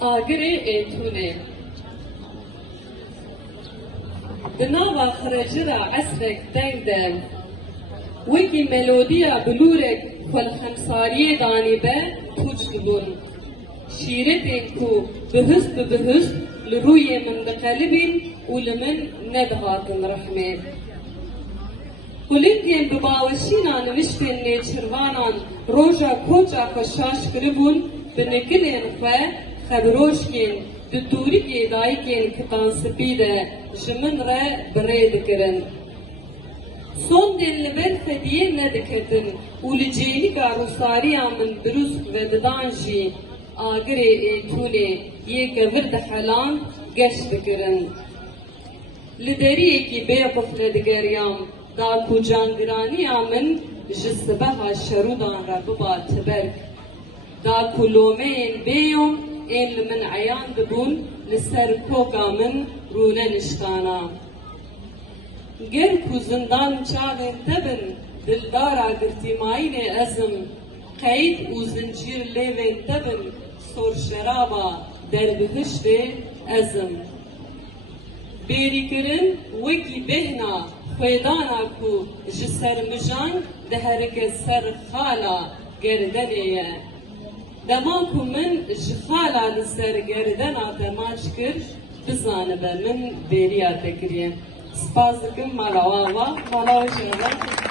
آگری ایتونه دناوا خرجرا عسرك دنگدن وكي ميلوديا بلورك والخمسارية دانيبه توج دبون شيرتين كو بهست بهست لروي من بقلبين ولمن ندهاتن رحمه ولندين بباوشينا نوشتن نيچروانان روجا كوچا خشاش کربون بنكلين خواه خبروشكين دتوريكي دايكين كتان سبيده جمن را بريد کرن son denliber hediye nediketin uliceyni garusariya min brusk ve didanji agire etune ye gevir de halan geç dikirin li deriyekî bêxuf ledigeriyam da ku cangiraniya min ji sibeha şerudan re biba tiberk da ku lomeyên bêyom ên li min eyan dibûn li ser koka min rûne niştana گر کو زندان چاوین تبن دلدارا گرتیماین ازم قید و زنجیر لیوین تبن سور شرابا در بهشت ازم بیری کرن وکی بهنا خویدانا کو جسر مجان دهرک سر خالا گردنیه دما کو من جخالا لسر گردنا دماش کر بزانه به من بیریا تکریه سپاس دکم مالاوا مالاوا شنوه